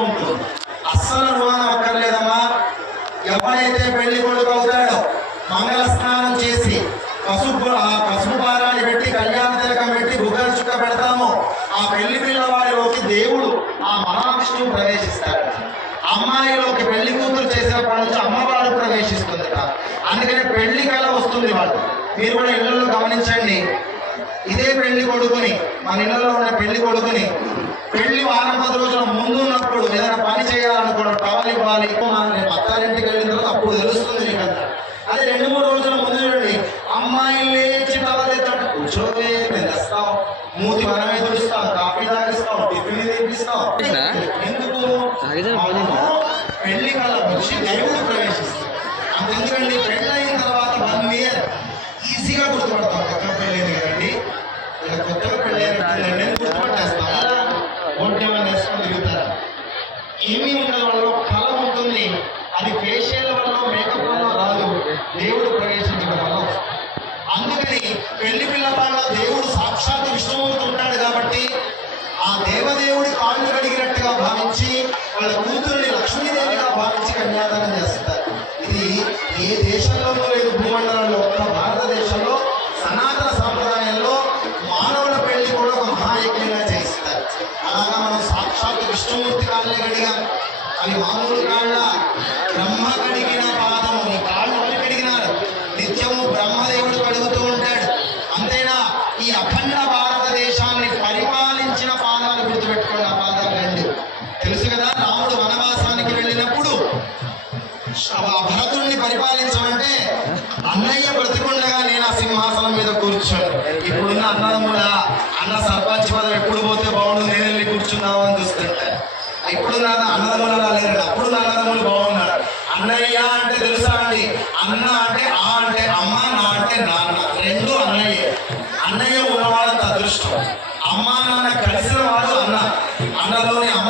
ఉంటుంది అస్సలు అనుమానం అక్కర్లేదమ్మా ఎవరైతే పెళ్ళి కొడుకు అవుతాడో మంగళ స్నానం చేసి పసుపు ఆ పసుపు భారాన్ని పెట్టి కళ్యాణ తిలకం పెట్టి బుగ్గల పెడతామో ఆ పెళ్ళి పిల్లవాడిలోకి దేవుడు ఆ మహావిష్ణువు ప్రవేశిస్తాడు అమ్మాయిలోకి పెళ్ళి కూతురు చేసినప్పటి నుంచి అమ్మవారు ప్రవేశిస్తుంది అందుకని పెళ్ళి కళ వస్తుంది వాళ్ళు మీరు కూడా ఇళ్ళల్లో గమనించండి. ఇదే పెళ్ళి కొడుకుని మన ఇళ్ళలో ఉన్న పెళ్ళి కొడుకుని. పెళ్ళి వారం పది రోజుల ముందు ఉన్నప్పుడు ఏదైనా పని చేయాలనుకోవడం టవల్ ఇవ్వాలి రేపు అత్తారింటికి వెళ్ళిన తర్వాత అప్పుడు తెలుస్తుంది నీకు అంతా. అదే రెండు మూడు రోజుల ముందు చూడండి అమ్మాయి లేచి టవల్ ఎత్తాడు కూర్చోవే నేను తెస్తాం మూతి మనమే తుడుస్తాం కాఫీ తాగిస్తాం టిఫిన్ తెప్పిస్తాం? ఎందుకు? పెళ్ళి కళ వచ్చి దేవుడు ప్రవేశిస్తాం అంతెందుకండి పెళ్ళి అయిన తర్వాత వన్ ఇయర్ ఈజీగా గుర్తుపడతాం. కొత్తగా పెళ్ళి కదండి ఇలా కొత్తగా పెళ్ళి నేను గుర్తుపట్టేస్తాను గుర్తుపట్టేస్తాం. వేసుకొని తిరుగుతారా? ఏమీ ఉండదు వాళ్ళలో కళ ఉంటుంది. అది ఫేషియల్ వల్ల మేకప్ వల్ల రాదు. దేవుడు ప్రవేశించడం వల్ల అందుకని పెళ్ళి పిల్లవాళ్ళ దేవుడు సాక్షాత్ విష్ణుమూర్తి ఉంటాడు కాబట్టి ఆ దేవదేవుడి కాళ్ళు కడిగినట్టుగా భావించి వాళ్ళ కూతురుని లక్ష్మీదేవిగా భావించి కన్యాదానం చేస్తారు. ఇది ఏ దేశంలోనూ లేదు భూమండలంలో ఒక్క భారత విష్ణుమూర్తి కాళ్ళే కడిగా అవి మామూలు కాళ్ళ బ్రహ్మ కడిగిన పాదము. నీ కాళ్ళు ఎవరు కడిగినారు? నిత్యము బ్రహ్మదేవుడు కడుగుతూ ఉంటాడు. అంతేనా? ఈ అఖండ భారతదేశాన్ని పరిపాలించిన పాదాలు గుర్తుపెట్టుకోండి ఆ పాదాలు రెండు. తెలుసు కదా రాముడు వనవాసానికి వెళ్ళినప్పుడు ఆ భరతుడిని పరిపాలించమంటే అన్నయ్య బ్రతికుండగా నేను ఆ సింహాసనం మీద కూర్చోను. ఇప్పుడున్న అన్నదమ్ముడా అన్న సర్పంచ్ పదవి ఎప్పుడు పోతే బాగుండు నేను వెళ్ళి కూర్చున్నావు అని చూస్తాడు. ఇప్పుడు ఇప్పుడున్న అన్నదమ్ములు లేరు. అప్పుడు అన్నదమ్ములు బాగున్నారు. అన్నయ్య అంటే తెలుసా అండి? అన్న అంటే ఆ అంటే అమ్మ నా అంటే నాన్న. రెండు అన్నయ్య. అన్నయ్య ఉన్నవాడంత అదృష్టం. అమ్మ నాన్న కలిసిన వాడు అన్న. అన్నలోని అమ్మ